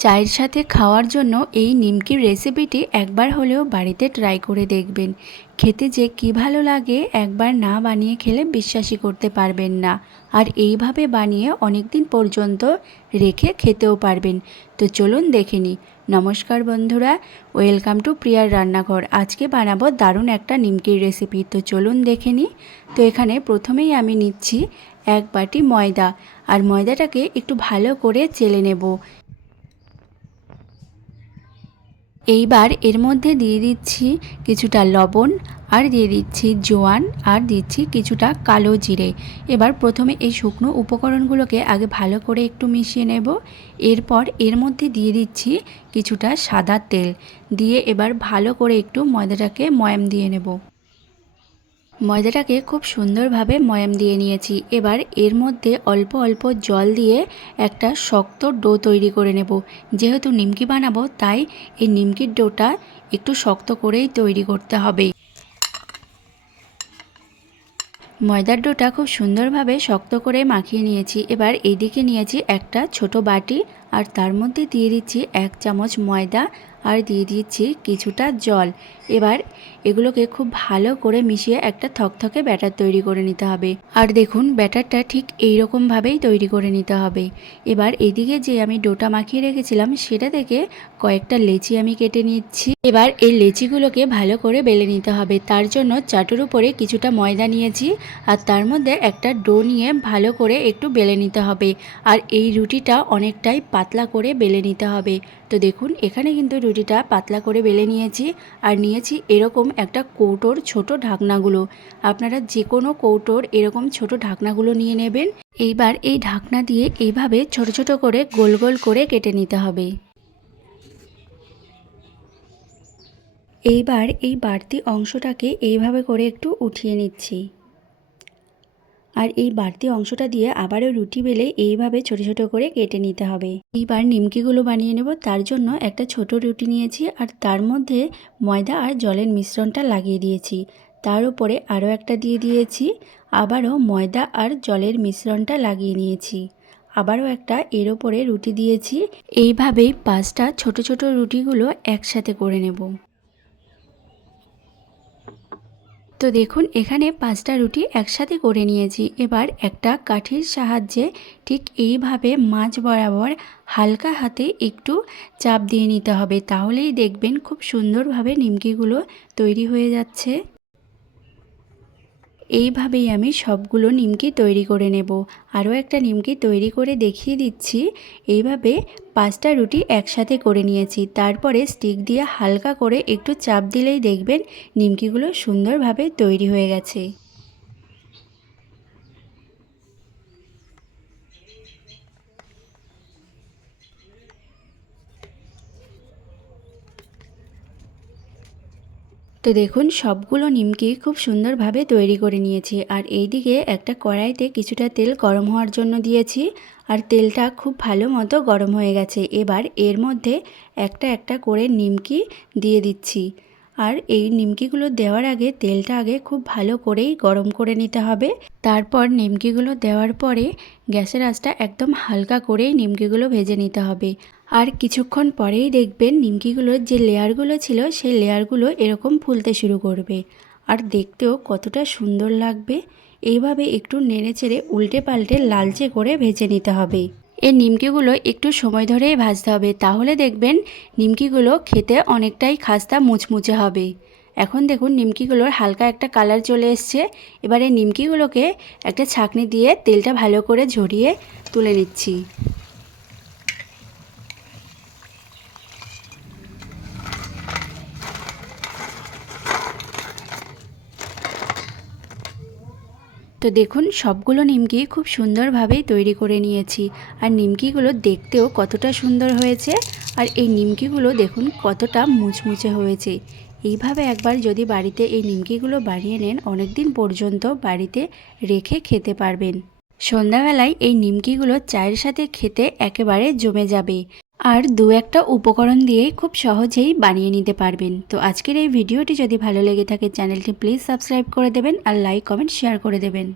চায়ের সাথে খাওয়ার জন্য এই নিমকির রেসিপিটি একবার হলেও বাড়িতে ট্রাই করে দেখবেন। খেতে যে কী ভালো লাগে একবার না বানিয়ে খেলে বিশ্বাসই করতে পারবেন না। আর এইভাবে বানিয়ে অনেক দিন পর্যন্ত রেখে খেতেও পারবেন। তো চলুন দেখে নিই। নমস্কার বন্ধুরা, ওয়েলকাম টু প্রিয়ার রান্নাঘর। আজকে বানাবো দারুণ একটা নিমকির রেসিপি। তো চলুন দেখে নিই। তো এখানে প্রথমেই আমি নিচ্ছি এক বাটি ময়দা। আর ময়দাটাকে একটু ভালো করে চেলে নেব। এইবার এর মধ্যে দিয়ে দিচ্ছি কিছুটা লবণ, আর দিয়ে দিচ্ছি জোয়ান, আর দিচ্ছি কিছুটা কালো জিরে। এবার প্রথমে এই শুকনো উপকরণগুলোকে আগে ভালো করে একটু মিশিয়ে নেব। এরপর এর মধ্যে দিয়ে দিচ্ছি কিছুটা সাদা তেল। দিয়ে এবার ভালো করে একটু ময়দাটাকে ময়াম দিয়ে নেব। ময়দাটাকে খুব সুন্দরভাবে ময়াম দিয়ে নিয়েছি। এবার এর মধ্যে অল্প অল্প জল দিয়ে একটা শক্ত ডো তৈরি করে নেব। যেহেতু নিমকি বানাবো, তাই এই নিমকির ডোটা একটু শক্ত করেই তৈরি করতে হবে। ময়দার ডোটা খুব সুন্দরভাবে শক্ত করে মাখিয়ে নিয়েছি। এবার এইদিকে নিয়েছি একটা ছোট বাটি আর তার মধ্যে দিয়ে দিচ্ছি এক চামচ ময়দা আর দিয়ে দিচ্ছি কিছুটা জল। এবার এগুলোকে খুব ভালো করে মিশিয়ে একটা থকথকে ব্যাটার তৈরি করে নিতে হবে। আর দেখুন, ব্যাটারটা ঠিক এই ভাবেই তৈরি করে নিতে হবে। এবার এদিকে যে আমি ডোটা মাখিয়ে রেখেছিলাম, সেটা থেকে কয়েকটা লেচি আমি কেটে নিচ্ছি। এবার এই লেচিগুলোকে ভালো করে বেলে নিতে হবে। তার জন্য চাটুর উপরে কিছুটা ময়দা নিয়েছি আর তার মধ্যে একটা ডো নিয়ে ভালো করে একটু বেলে নিতে হবে। আর এই রুটিটা অনেকটাই পাতলা করে বেলে নিতে হবে। তো দেখুন, এখানে কিন্তু রুটিটা পাতলা করে বেলে নিয়েছি। আর নিয়েছি এরকম একটা কৌটোর ছোট ঢাকনাগুলো। আপনারা যে কোনো কৌটোর এরকম ছোট ঢাকনাগুলো নিয়ে নেবেন। এইবার এই ঢাকনা দিয়ে এইভাবে ছোট ছোট করে গোল গোল করে কেটে নিতে হবে। এইবার এই বাড়তি অংশটাকে এইভাবে করে একটু উঠিয়ে নিচ্ছি। আর এই বাড়তি অংশটা দিয়ে আবারও রুটি বেলে এইভাবে ছোট ছোট করে কেটে নিতে হবে। এইবার নিমকিগুলো বানিয়ে নেব। তার জন্য একটা ছোট রুটি নিয়েছি আর তার মধ্যে ময়দা আর জলের মিশ্রণটা লাগিয়ে দিয়েছি। তার উপরে আরও একটা দিয়ে দিয়েছি। আবারও ময়দা আর জলের মিশ্রণটা লাগিয়ে নিয়েছি। আবারও একটা এর ওপরে রুটি দিয়েছি। এইভাবেই পাঁচটা ছোট ছোট রুটিগুলো একসাথে করে নেব। তো দেখুন, এখানে পাঁচটা রুটি একসাথে করে নিয়েছি। এবার একটা কাঠির সাহায্যে ঠিক এইভাবে মাছ বরাবর হালকা হাতে একটু চাপ দিয়ে নিতে হবে। তাহলেই দেখবেন খুব সুন্দরভাবে নিমকিগুলো তৈরি হয়ে যাচ্ছে। এইভাবেই আমি সবগুলো নিমকি তৈরি করে নেব। আরও একটা নিমকি তৈরি করে দেখিয়ে দিচ্ছি। এইভাবে পাঁচটা রুটি একসাথে করে নিয়েছি। তারপরে স্টিক দিয়ে হালকা করে একটু চাপ দিলেই দেখবেন নিমকিগুলো সুন্দরভাবে তৈরি হয়ে গেছে। তো দেখুন, সবগুলো নিমকি খুব সুন্দরভাবে তৈরি করে নিয়েছি। আর এই দিকে একটা কড়াইতে কিছুটা তেল গরম হওয়ার জন্য দিয়েছি। আর তেলটা খুব ভালো মতো গরম হয়ে গেছে। এবার এর মধ্যে একটা একটা করে নিমকি দিয়ে দিচ্ছি। আর এই নিমকিগুলো দেওয়ার আগে তেলটা আগে খুব ভালো করেই গরম করে নিতে হবে। তারপর নিমকিগুলো দেওয়ার পরে গ্যাসের আঁচটা একদম হালকা করেই নিমকিগুলো ভেজে নিতে হবে। আর কিছুক্ষণ পরেই দেখবেন নিমকিগুলোর যে লেয়ারগুলো ছিল, সেই লেয়ারগুলো এরকম ফুলতে শুরু করবে। আর দেখতেও কতটা সুন্দর লাগবে। এইভাবে একটু নেড়ে চেড়ে উল্টে পাল্টে লালচে করে ভেজে নিতে হবে। এই নিমকিগুলো একটু সময় ধরেই ভাজতে হবে। তাহলে দেখবেন নিমকিগুলো খেতে অনেকটাই খাস্তা মুচমুচে হবে। এখন দেখুন নিমকিগুলোর হালকা একটা কালার চলে এসছে। এবারে নিমকিগুলোকে একটা ছাঁকনি দিয়ে তেলটা ভালো করে ঝরিয়ে তুলে নিচ্ছি। তো দেখুন, সবগুলো নিমকি খুব সুন্দরভাবেই তৈরি করে নিয়েছি। আর নিমকিগুলো দেখতেও কতটা সুন্দর হয়েছে। আর এই নিমকিগুলো দেখুন, কতটা মুচমুচে হয়েছে। এইভাবে একবার যদি বাড়িতে এই নিমকিগুলো বানিয়ে নেন অনেক দিন পর্যন্ত বাড়িতে রেখে খেতে পারবেন। সন্ধ্যাবেলায় এই নিমকিগুলো চায়ের সাথে খেতে একেবারে জমে যাবে। আর দু একটা উপকরণ দিয়ে খুব সহজেই বানিয়ে নিতে পারবেন। তো আজকের এই ভিডিওটি যদি ভালো লেগে থাকে, চ্যানেলটি প্লিজ সাবস্ক্রাইব করে দেবেন আর লাইক, কমেন্ট, শেয়ার করে দেবেন।